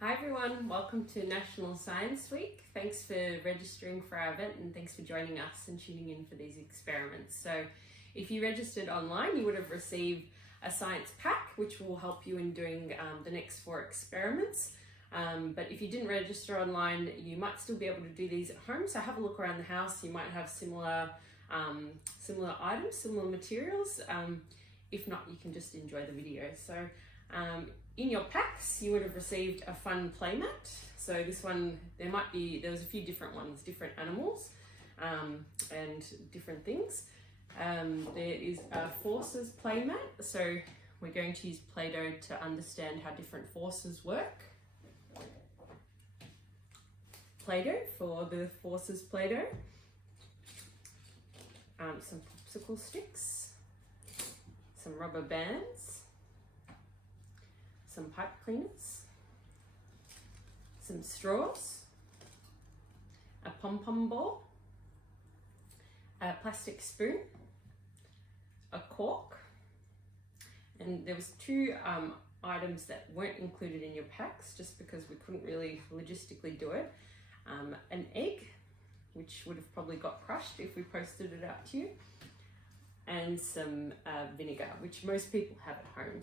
Hi everyone, welcome to National Science Week. Thanks for registering for our event and thanks for joining us and tuning in for these experiments. So if you registered online, you would have received a science pack which will help you in doing the next 4 experiments. But if you didn't register online, you might still be able to do these at home. So have a look around the house. You might have similar items, similar materials. If not, you can just enjoy the video. So in your packs, you would have received a fun playmat. So this one, there was a few different ones, different animals and different things. There is a forces playmat. So we're going to use Play-Doh to understand how different forces work. Play-Doh for the forces Play-Doh. Some popsicle sticks, some rubber bands, some pipe cleaners, some straws, a pom-pom ball, a plastic spoon, a cork, and there was 2 items that weren't included in your packs just because we couldn't really logistically do it. An egg, which would have probably got crushed if we posted it out to you, and some vinegar, which most people have at home.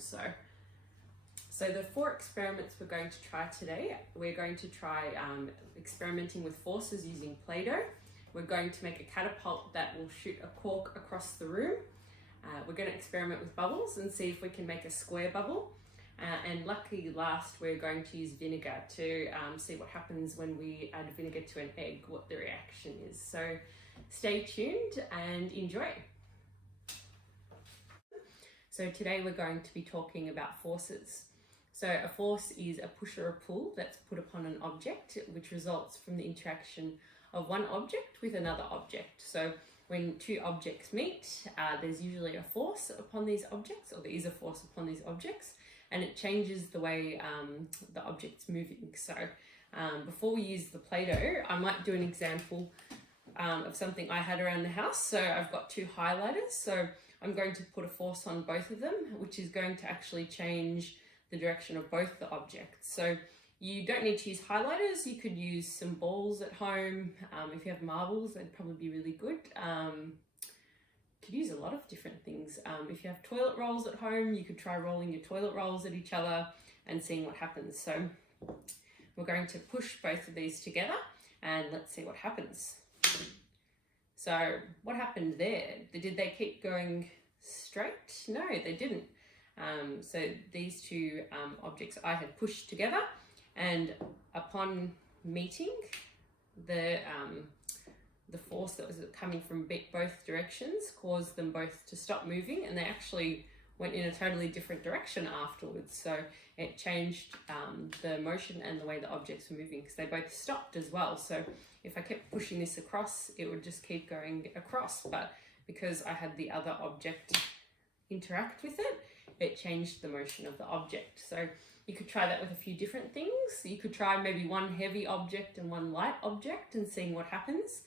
So the 4 experiments we're going to try today, we're going to try experimenting with forces using Play-Doh. We're going to make a catapult that will shoot a cork across the room. We're going to experiment with bubbles and see if we can make a square bubble. And lucky last, we're going to use vinegar to see what happens when we add vinegar to an egg, what the reaction is. So stay tuned and enjoy. So today we're going to be talking about forces. So a force is a push or a pull that's put upon an object, which results from the interaction of one object with another object. So when 2 objects meet, there's usually a force upon these objects, or there is a force upon these objects, and it changes the way the object's moving. So before we use the Play-Doh, I might do an example of something I had around the house. So I've got 2 highlighters. So I'm going to put a force on both of them, which is going to actually change the direction of both the objects. So you don't need to use highlighters. You could use some balls at home. If you have marbles, they'd probably be really good. Could use a lot of different things. If you have toilet rolls at home, you could try rolling your toilet rolls at each other and seeing what happens. So we're going to push both of these together and let's see what happens. So what happened there? Did they keep going straight? No, they didn't. So these 2 objects I had pushed together, and upon meeting, the force that was coming from both directions caused them both to stop moving, and they actually went in a totally different direction afterwards. So it changed the motion and the way the objects were moving because they both stopped as well. So if I kept pushing this across, it would just keep going across. But because I had the other object interact with it, it changed the motion of the object. So you could try that with a few different things. You could try maybe one heavy object and one light object and seeing what happens.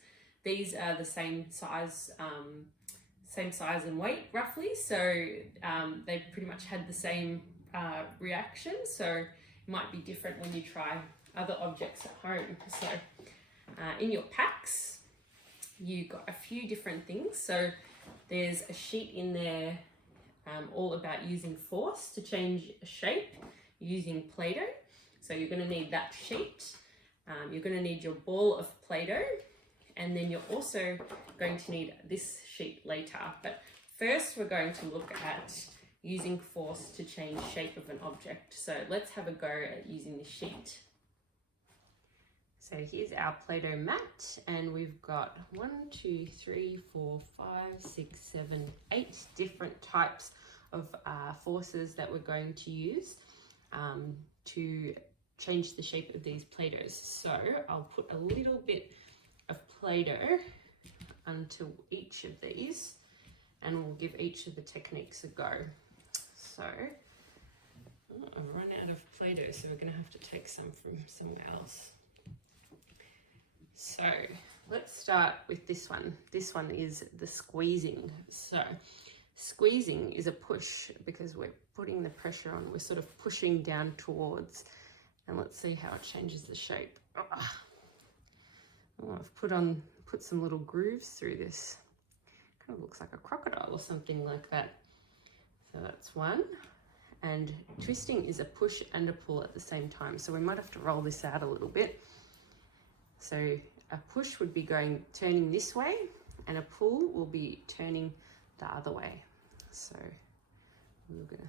These are the same size and weight roughly, so they pretty much had the same reaction. So it might be different when you try other objects at home. So in your packs, you got a few different things. So there's a sheet in there all about using force to change a shape using Play-Doh. So you're going to need that sheet. You're going to need your ball of Play-Doh, and then you're also going to need this sheet later. But first we're going to look at using force to change shape of an object. So let's have a go at using this sheet. So here's our Play-Doh mat, and we've got 1, 2, 3, 4, 5, 6, 7, 8 different types of forces that we're going to use to change the shape of these Play-Dohs. So I'll put a little bit of Play-Doh onto each of these, and we'll give each of the techniques a go. So I've run out of Play-Doh, so we're going to have to take some from somewhere else. So let's start with this one. This one is the squeezing. So squeezing is a push because we're putting the pressure on. We're sort of pushing down towards And let's see how it changes the shape. Oh, I've put some little grooves through this. Kind of looks like a crocodile or something like that. So that's one. And twisting is a push and a pull at the same time. So we might have to roll this out a little bit. So a push would be turning this way, and a pull will be turning the other way. So we're gonna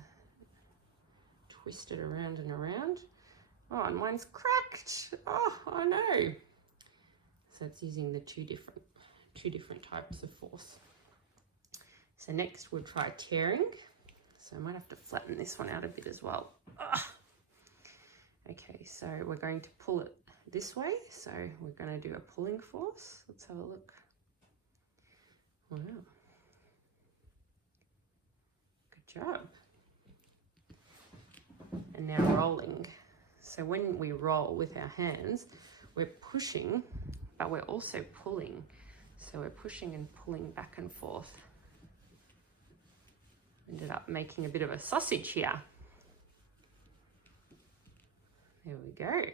twist it around and around. Oh, and mine's cracked. Oh no. So it's using the two different types of force. So next we'll try tearing. So I might have to flatten this one out a bit as well. Okay, so we're going to pull it this way. So we're going to do a pulling force. Let's have a look. Wow. Good job. And now rolling. So when we roll with our hands, we're pushing, but we're also pulling. So we're pushing and pulling back and forth. Ended up making a bit of a sausage here. There we go.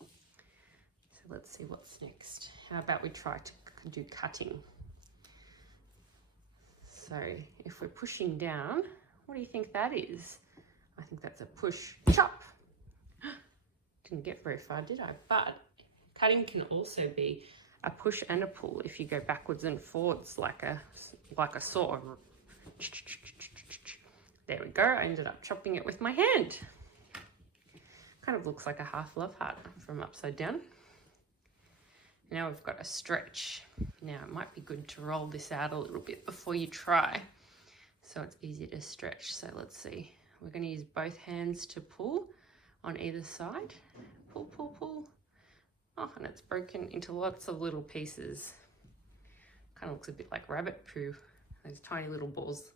So let's see what's next. How about we try to do cutting? So if we're pushing down, what do you think that is? I think that's a push chop. Didn't get very far, did I? But cutting can also be a push and a pull if you go backwards and forwards like a saw. There we go. I ended up chopping it with my hand. Kind of looks like a half love heart from upside down. Now we've got a stretch. Now it might be good to roll this out a little bit before you try, so it's easier to stretch. So let's see. We're going to use both hands to pull on either side. Pull, pull, pull. Oh, and it's broken into lots of little pieces. Kind of looks a bit like rabbit poo, those tiny little balls.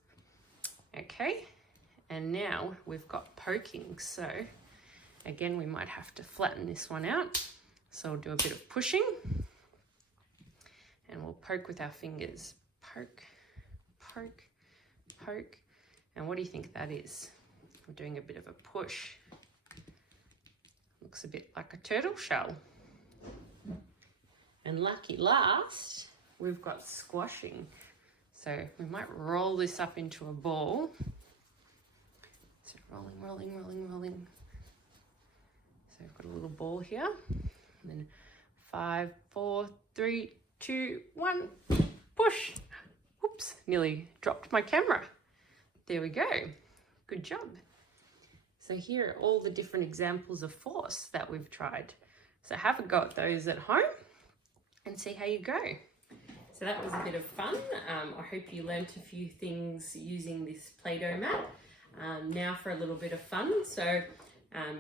Okay, and now we've got poking. So again, we might have to flatten this one out. So we'll do a bit of pushing and we'll poke with our fingers. Poke, poke, poke. And what do you think that is? We're doing a bit of a push. Looks a bit like a turtle shell. And lucky last, we've got squashing. So we might roll this up into a ball. So rolling, rolling, rolling, rolling. So we've got a little ball here. And then 5, 4, 3, 2, 1, push. Oops, nearly dropped my camera. There we go. Good job. So here are all the different examples of force that we've tried. So have a go at those at home and see how you go. So that was a bit of fun. I hope you learnt a few things using this Play-Doh mat. Now for a little bit of fun. So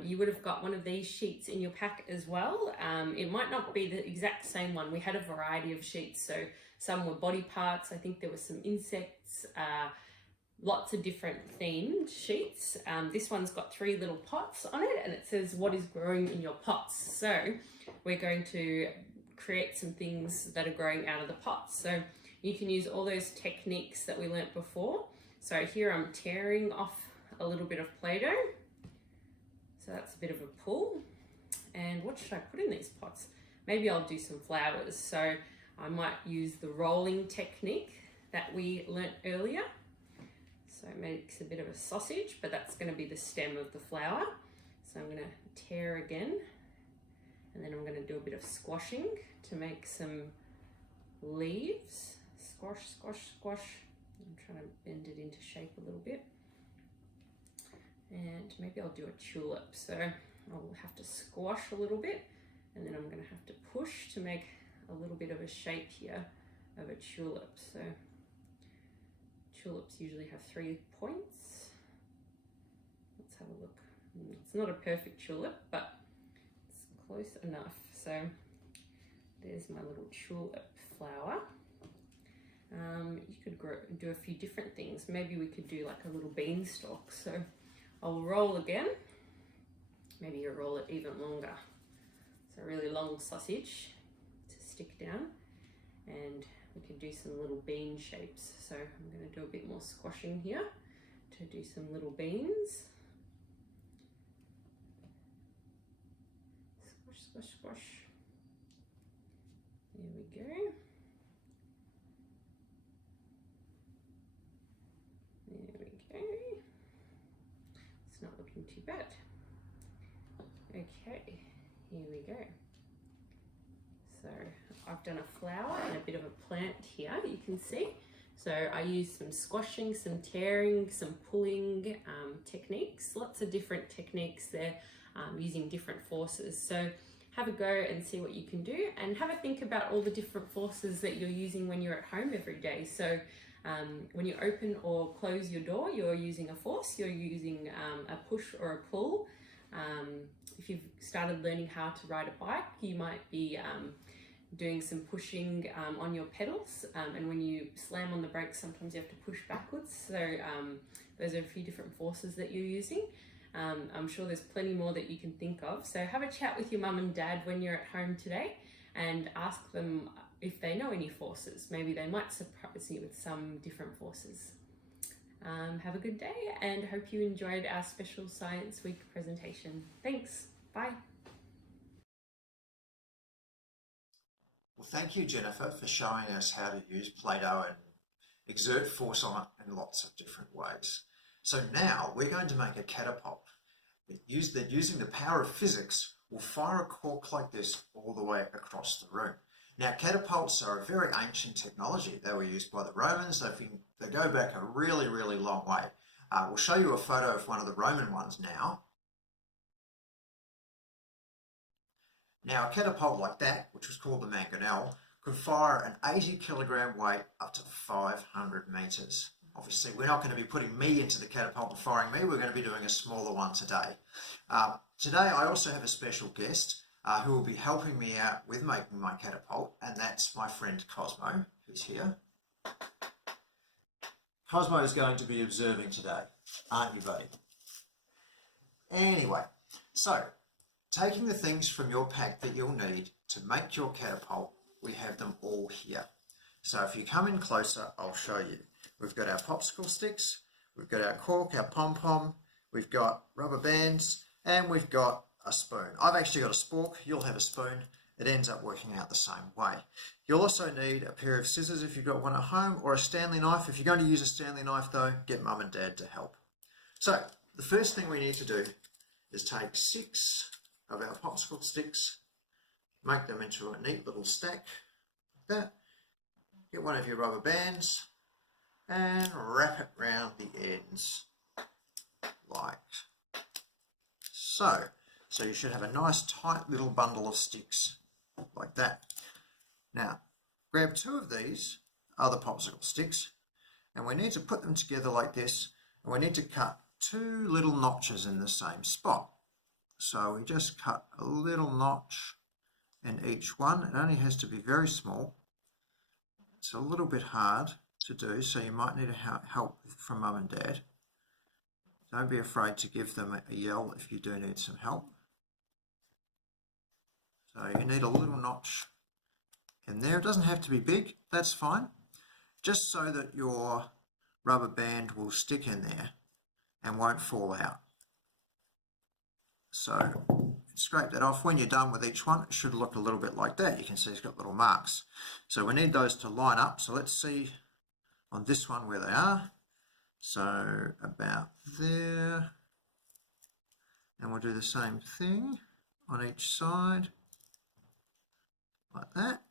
you would have got one of these sheets in your pack as well. It might not be the exact same one. We had a variety of sheets. So some were body parts. I think there were some insects, lots of different themed sheets. This one's got 3 little pots on it and it says what is growing in your pots. So we're going to create some things that are growing out of the pots. So you can use all those techniques that we learnt before. So here I'm tearing off a little bit of Play-Doh. So that's a bit of a pull. And what should I put in these pots? Maybe I'll do some flowers. So I might use the rolling technique that we learnt earlier. So it makes a bit of a sausage, but that's going to be the stem of the flower. So I'm going to tear again. And then I'm going to do a bit of squashing to make some leaves. Squash, squash, squash. I'm trying to bend it into shape a little bit. And maybe I'll do a tulip. So I'll have to squash a little bit and then I'm going to have to push to make a little bit of a shape here of a tulip. So tulips usually have 3 points. Let's have a look. It's not a perfect tulip, but it's close enough. So there's my little tulip flower. You could do a few different things. Maybe we could do like a little beanstalk. So I'll roll again. Maybe you roll it even longer. So a really long sausage to stick down. And we can do some little bean shapes. So I'm going to do a bit more squashing here to do some little beans. squash, squash. There we go. There we go. It's not looking too bad. Okay, here we go. So I've done a flower and a bit of a plant here, you can see. So I used some squashing, some tearing, some pulling techniques, lots of different techniques there, using different forces. So have a go and see what you can do, and have a think about all the different forces that you're using when you're at home every day. So when you open or close your door, you're using a force, you're using a push or a pull. If you've started learning how to ride a bike, you might be doing some pushing on your pedals, and when you slam on the brakes, sometimes you have to push backwards. So those are a few different forces that you're using. I'm sure there's plenty more that you can think of. So have a chat with your mum and dad when you're at home today and ask them if they know any forces. Maybe they might surprise you with some different forces. Have a good day, and hope you enjoyed our special Science Week presentation. Thanks, bye. Well, thank you, Jennifer, for showing us how to use Play-Doh and exert force on it in lots of different ways. So now we're going to make a catapult that using the power of physics will fire a cork like this all the way across the room. Now, catapults are a very ancient technology. They were used by the Romans. They go back a really, really long way. We'll show you a photo of one of the Roman ones now. Now, a catapult like that, which was called the mangonel, could fire an 80 kilogram weight up to 500 meters. Obviously, we're not going to be putting me into the catapult and firing me. We're going to be doing a smaller one today. Today, I also have a special guest who will be helping me out with making my catapult, and that's my friend Cosmo, who's here. Cosmo is going to be observing today, aren't you, buddy? Anyway, so taking the things from your pack that you'll need to make your catapult, we have them all here. So if you come in closer, I'll show you. We've got our popsicle sticks, we've got our cork, our pom-pom, we've got rubber bands, and we've got a spoon. I've actually got a spork, you'll have a spoon. It ends up working out the same way. You'll also need a pair of scissors if you've got one at home, or a Stanley knife. If you're going to use a Stanley knife though, get mum and dad to help. So the first thing we need to do is take 6 of our popsicle sticks, make them into a neat little stack like that. Get one of your rubber bands and wrap it round the ends like so. So you should have a nice tight little bundle of sticks like that. Now grab 2 of these other popsicle sticks, and we need to put them together like this, and we need to cut 2 little notches in the same spot. So we just cut a little notch in each one. It only has to be very small. It's a little bit hard to do, so you might need help from mum and dad. Don't be afraid to give them a yell if you do need some help. So you need a little notch in there. It doesn't have to be big, that's fine. Just so that your rubber band will stick in there and won't fall out. So scrape that off. When you're done with each one, it should look a little bit like that. You can see it's got little marks. So we need those to line up. So let's see on this one where they are. So about there. And we'll do the same thing on each side, like that.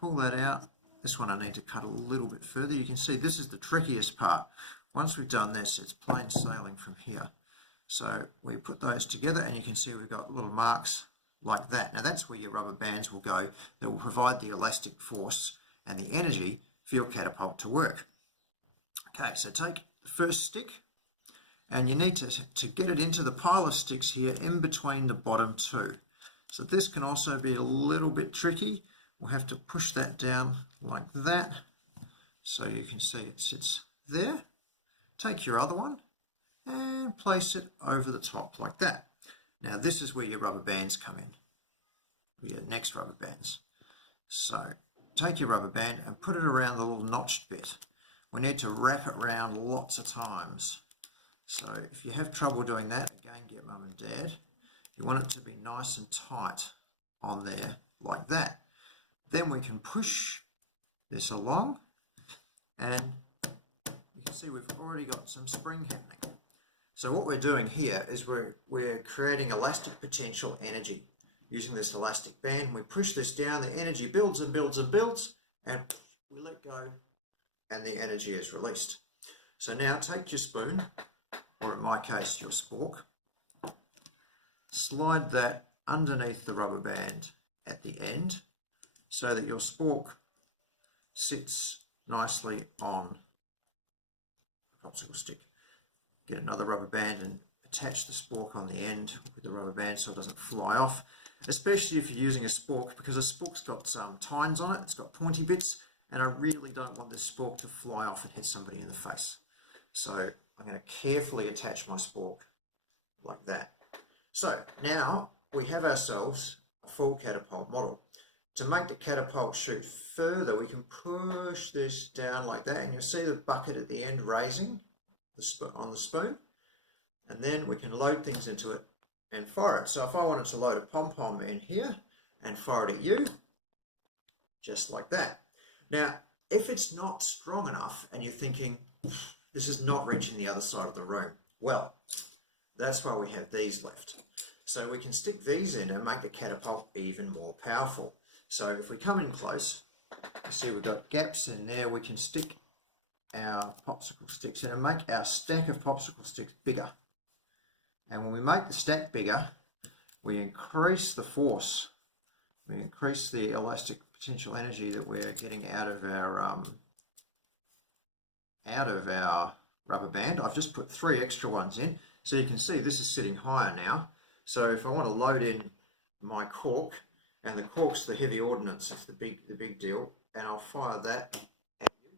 Pull that out. This one I need to cut a little bit further. You can see this is the trickiest part. Once we've done this, it's plain sailing from here. So we put those together, and you can see we've got little marks like that. Now that's where your rubber bands will go, that will provide the elastic force and the energy for your catapult to work. Okay, so take the first stick, and you need to get it into the pile of sticks here in between the bottom 2. So this can also be a little bit tricky. We'll have to push that down like that, so you can see it sits there. Take your other one and place it over the top like that. Now this is where your rubber bands come in, your next rubber bands. So take your rubber band and put it around the little notched bit. We need to wrap it around lots of times So if you have trouble doing that, again, get mum and dad. You want it to be nice and tight on there like that. Then we can push this along, and you can see we've already got some spring happening. So what we're doing here is we're creating elastic potential energy. Using this elastic band, we push this down, the energy builds and builds and builds, and we let go, and the energy is released. So now take your spoon, or in my case your spork, slide that underneath the rubber band at the end so that your spork sits nicely on the popsicle stick. Get another rubber band and attach the spork on the end with the rubber band so it doesn't fly off, especially if you're using a spork, because a spork's got some tines on it, it's got pointy bits, and I really don't want this spork to fly off and hit somebody in the face. So I'm going to carefully attach my spork like that. So now we have ourselves a full catapult model. To make the catapult shoot further, we can push this down like that, and you'll see the bucket at the end raising on the spoon, and then we can load things into it and fire it. So if I wanted to load a pom-pom in here and fire it at you, just like that. Now, if it's not strong enough and you're thinking, this is not reaching the other side of the room, well, that's why we have these left. So we can stick these in and make the catapult even more powerful. So if we come in close, you see we've got gaps in there. We can stick our popsicle sticks in and make our stack of popsicle sticks bigger. And when we make the stack bigger, we increase the force. We increase the elastic potential energy that we're getting out of our rubber band. I've just put 3 extra ones in, so you can see this is sitting higher now. So if I want to load in my cork, and the cork's the heavy ordnance, it's the big deal, and I'll fire that at you.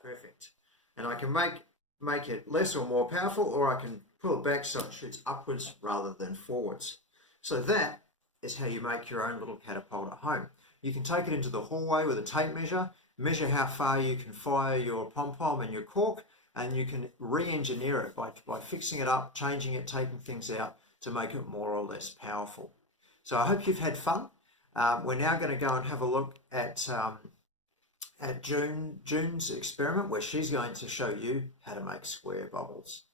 Perfect. And I can make it less or more powerful, or I can pull it back so it shoots upwards rather than forwards. So that is how you make your own little catapult at home. You can take it into the hallway with a tape measure, measure how far you can fire your pom-pom and your cork, and you can re-engineer it by fixing it up, changing it, taking things out to make it more or less powerful. So I hope you've had fun. We're now going to go and have a look at June's experiment, where she's going to show you how to make square bubbles.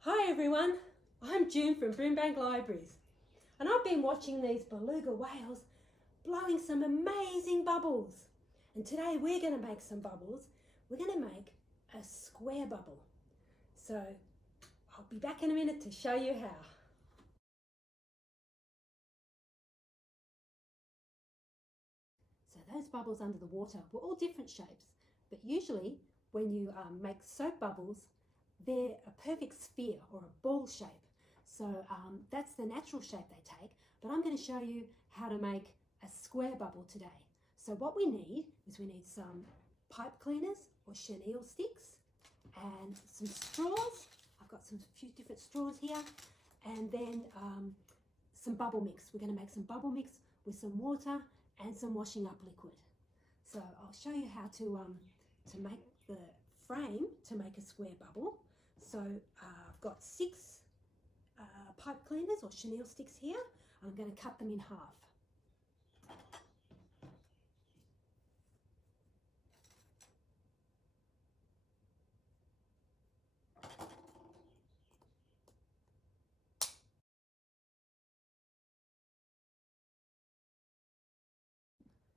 Hi everyone, I'm June from Brimbank Libraries, and I've been watching these beluga whales blowing some amazing bubbles. And today we're going to make some bubbles. We're going to make a square bubble. So I'll be back in a minute to show you how. So those bubbles under the water were all different shapes, but usually when you make soap bubbles, they're a perfect sphere or a ball shape. So that's the natural shape they take, but I'm going to show you how to make a square bubble today. So what we need is we need some pipe cleaners or chenille sticks and some straws. I've got some few different straws here, and then some bubble mix. We're going to make some bubble mix with some water and some washing up liquid. So I'll show you how to make the frame to make a square bubble. So I've got 6 pipe cleaners or chenille sticks here. I'm going to cut them in half.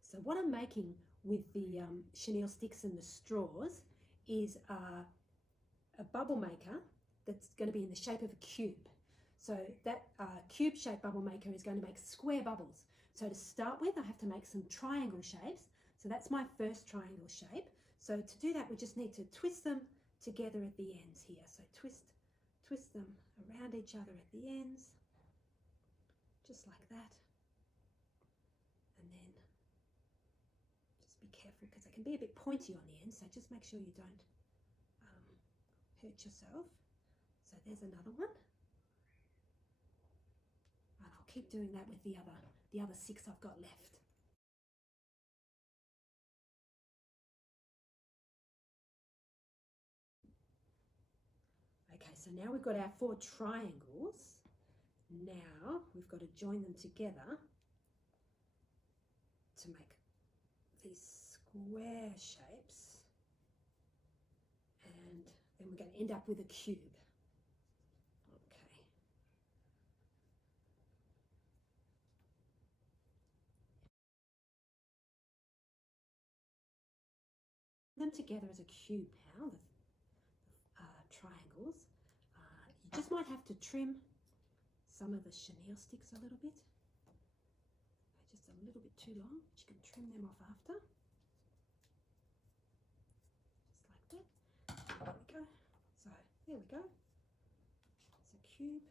So what I'm making with the chenille sticks and the straws is a bubble maker that's going to be in the shape of a cube. So that cube shaped bubble maker is going to make square bubbles. So to start with, I have to make some triangle shapes. So that's my first triangle shape. So to do that, we just need to twist them together at the ends here. So twist them around each other at the ends, just like that. And then just be careful because they can be a bit pointy on the end, so just make sure you don't hurt yourself. So there's another one. And I'll keep doing that with the other 6 I've got left. Okay, so now we've got our 4 triangles. Now we've got to join them together to make these square shapes, and then we're going to end up with a cube. Okay. Them together as a cube now, the triangles. You just might have to trim some of the chenille sticks a little bit. They're just a little bit too long, but you can trim them off after. Just like that. There we go. So there we go. It's a cube.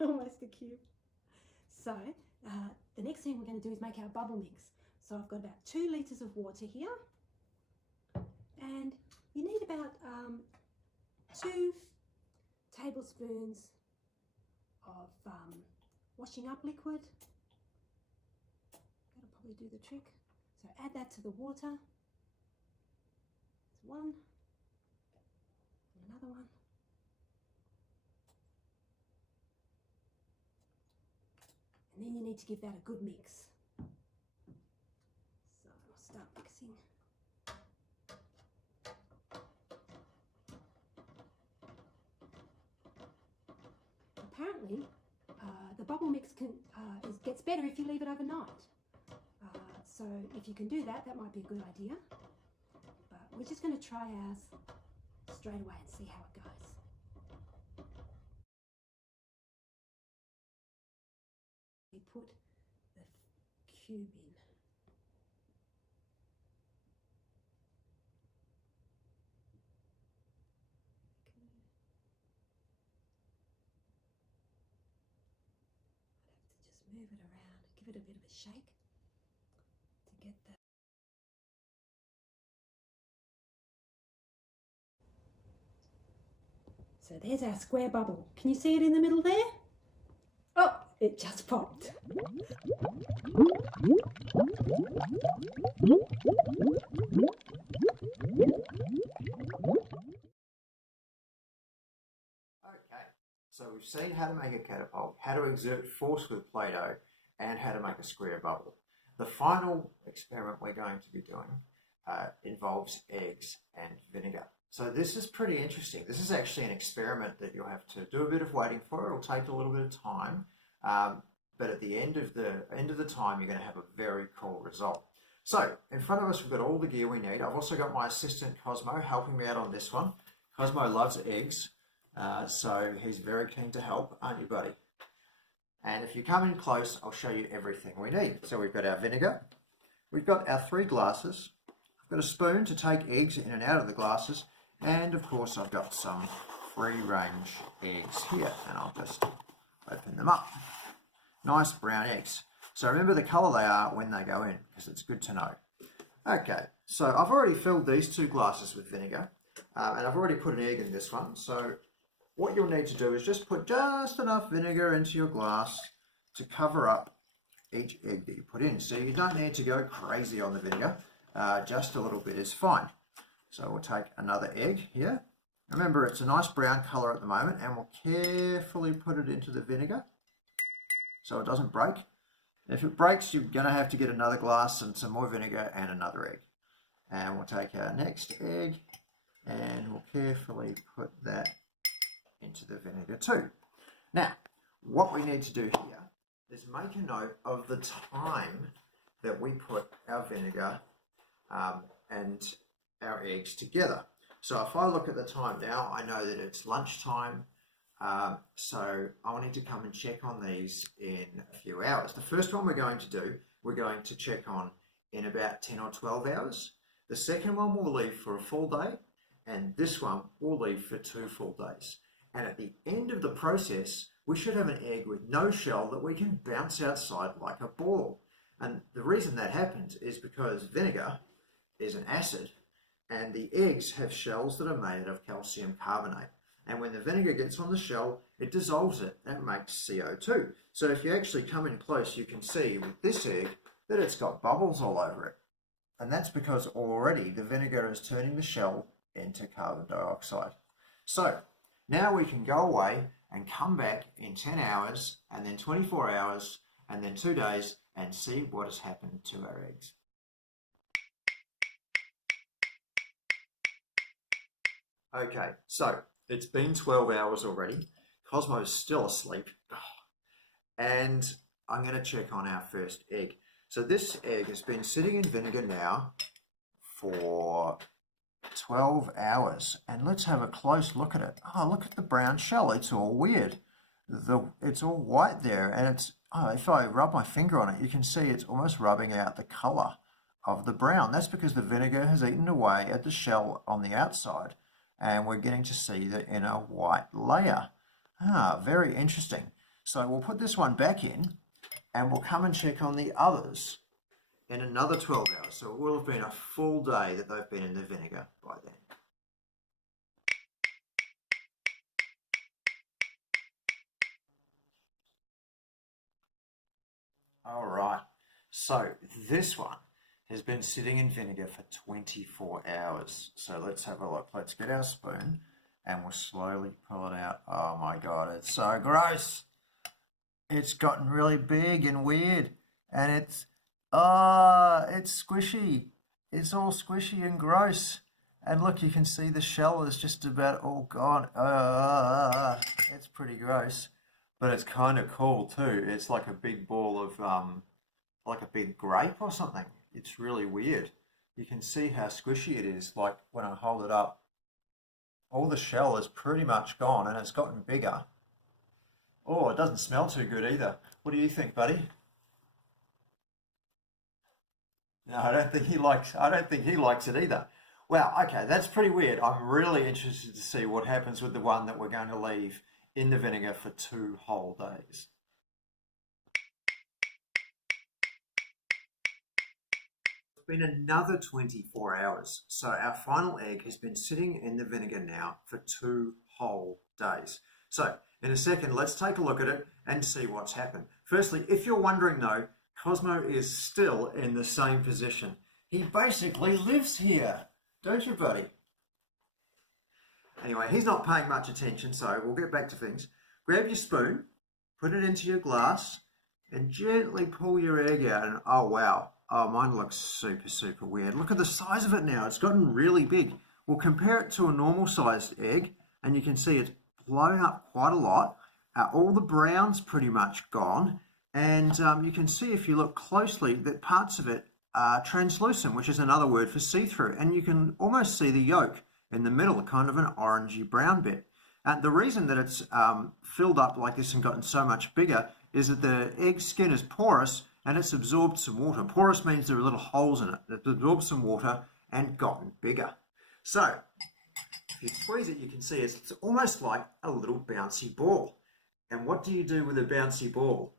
Almost a cube. So the next thing we're going to do is make our bubble mix. So I've got about 2 litres of water here, and you need about 2 tablespoons of washing up liquid. That'll probably do the trick. So add that to the water. There's one, and another one. And then you need to give that a good mix. So I'll start mixing. Apparently, the bubble mix gets better if you leave it overnight. So if you can do that, that might be a good idea. But we're just going to try ours straight away and see how it goes. We put the cube in. Move it around, give it a bit of a shake to get the So there's our square bubble. Can you see it in the middle there? Oh, it just popped. Okay, so we've seen how to make a catapult, how to exert force with Play-Doh, and how to make a square bubble. The final experiment we're going to be doing involves eggs and vinegar. So this is pretty interesting. This is actually an experiment that you'll have to do a bit of waiting for. It'll take a little bit of time, but at the end of the time, you're going to have a very cool result. So in front of us, we've got all the gear we need. I've also got my assistant Cosmo helping me out on this one. Cosmo loves eggs, so he's very keen to help, aren't you, buddy? And if you come in close, I'll show you everything we need. So we've got our vinegar, we've got our 3 glasses, I've got a spoon to take eggs in and out of the glasses, and of course I've got some free-range eggs here, and I'll just open them up. Nice brown eggs. So remember the colour they are when they go in, because it's good to know. Okay, so I've already filled these 2 glasses with vinegar, and I've already put an egg in this one. So what you'll need to do is just put just enough vinegar into your glass to cover up each egg that you put in. So you don't need to go crazy on the vinegar, just a little bit is fine. So we'll take another egg here. Remember, it's a nice brown colour at the moment, and we'll carefully put it into the vinegar so it doesn't break. If it breaks, you're going to have to get another glass and some more vinegar and another egg. And we'll take our next egg and we'll carefully put that into the vinegar too. Now, what we need to do here is make a note of the time that we put our vinegar and our eggs together. So if I look at the time now, I know that it's lunchtime, so I'll need to come and check on these in a few hours. The first one we're going to do, we're going to check on in about 10 or 12 hours. The second one we'll leave for a full day, and this one we'll leave for 2 full days. And at the end of the process, we should have an egg with no shell that we can bounce outside like a ball. And the reason that happens is because vinegar is an acid and the eggs have shells that are made of calcium carbonate. And when the vinegar gets on the shell, it dissolves it. That makes CO2. So if you actually come in close, you can see with this egg that it's got bubbles all over it. And that's because already the vinegar is turning the shell into carbon dioxide. So now we can go away and come back in 10 hours and then 24 hours and then 2 days and see what has happened to our eggs. Okay, so it's been 12 hours already. Cosmo's still asleep. And I'm going to check on our first egg. So this egg has been sitting in vinegar now for 12 hours. And let's have a close look at it. Oh, look at the brown shell. It's all weird. It's all white there. And it's, if I rub my finger on it, you can see it's almost rubbing out the colour of the brown. That's because the vinegar has eaten away at the shell on the outside. And we're getting to see the inner white layer. Very interesting. So we'll put this one back in and we'll come and check on the others in another 12 hours. So it will have been a full day that they've been in the vinegar by then. All right, so this one has been sitting in vinegar for 24 hours. So let's have a look. Let's get our spoon and we'll slowly pull it out. Oh my God, it's so gross. It's gotten really big and weird and it's squishy. It's all squishy and gross. And look, you can see the shell is just about all gone. It's pretty gross, but it's kind of cool too. It's like a big ball of, like a big grape or something. It's really weird. You can see how squishy it is. Like when I hold it up, all the shell is pretty much gone and it's gotten bigger. Oh, it doesn't smell too good either. What do you think, buddy? No, I don't think he likes it either. Well, okay, that's pretty weird. I'm really interested to see what happens with the one that we're going to leave in the vinegar for 2 whole days. It's been another 24 hours. So our final egg has been sitting in the vinegar now for 2 whole days. So in a second, let's take a look at it and see what's happened. Firstly, if you're wondering though, Cosmo is still in the same position. He basically lives here, don't you, buddy? Anyway, he's not paying much attention, so we'll get back to things. Grab your spoon, put it into your glass, and gently pull your egg out. And oh wow, oh mine looks super, super weird. Look at the size of it now. It's gotten really big. We'll compare it to a normal sized egg, and you can see it's blown up quite a lot. All the brown's pretty much gone. And you can see if you look closely that parts of it are translucent, which is another word for see-through. And you can almost see the yolk in the middle, kind of an orangey brown bit. And the reason that it's filled up like this and gotten so much bigger is that the egg skin is porous and it's absorbed some water. Porous means there are little holes in it. It's absorbed some water and gotten bigger. So if you squeeze it, you can see it's almost like a little bouncy ball. And what do you do with a bouncy ball?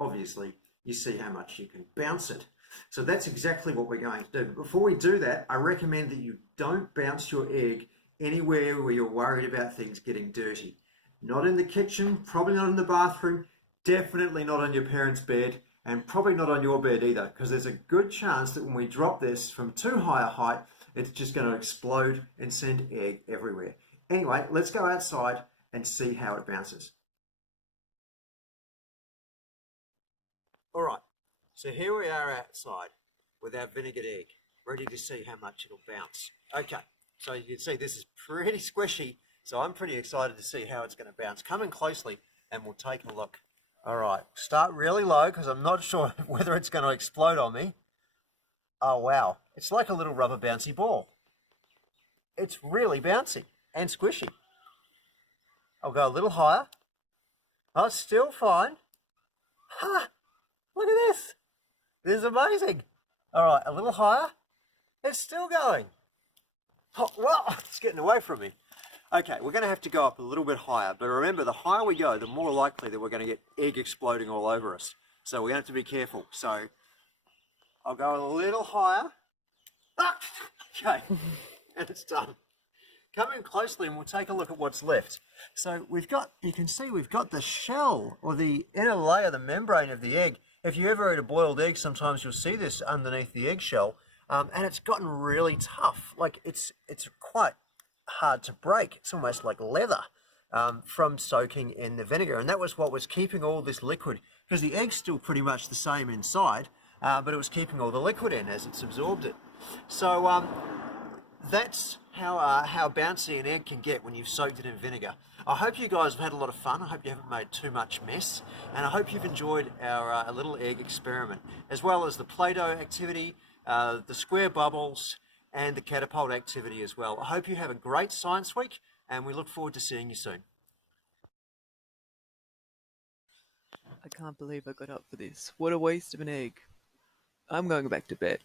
Obviously, you see how much you can bounce it. So that's exactly what we're going to do. But before we do that, I recommend that you don't bounce your egg anywhere where you're worried about things getting dirty. Not in the kitchen, probably not in the bathroom, definitely not on your parents' bed, and probably not on your bed either, because there's a good chance that when we drop this from too high a height, it's just going to explode and send egg everywhere. Anyway, let's go outside and see how it bounces. All right, so here we are outside with our vinegared egg, ready to see how much it'll bounce. Okay, so you can see this is pretty squishy, so I'm pretty excited to see how it's going to bounce. Come in closely and we'll take a look. All right, start really low because I'm not sure whether it's going to explode on me. Oh wow, it's like a little rubber bouncy ball. It's really bouncy and squishy. I'll go a little higher. Oh, it's still fine. Ha! Look at this. This is amazing. All right, a little higher. It's still going. Oh, well, it's getting away from me. Okay, we're going to have to go up a little bit higher. But remember, the higher we go, the more likely that we're going to get egg exploding all over us. So we're going to have to be careful. So I'll go a little higher. Ah, okay, and it's done. Come in closely and we'll take a look at what's left. So you can see we've got the shell or the inner layer, the membrane of the egg. If you ever eat a boiled egg, sometimes you'll see this underneath the eggshell, and it's gotten really tough. Like it's quite hard to break. It's almost like leather from soaking in the vinegar, and that was what was keeping all this liquid, because the egg's still pretty much the same inside, but it was keeping all the liquid in as it's absorbed it. So that's how bouncy an egg can get when you've soaked it in vinegar. I hope you guys have had a lot of fun. I hope you haven't made too much mess, and I hope you've enjoyed our little egg experiment, as well as the Play-Doh activity, the square bubbles, and the Catapult activity as well. I hope you have a great Science Week, and we look forward to seeing you soon. I can't believe I got up for this. What a waste of an egg. I'm going back to bed.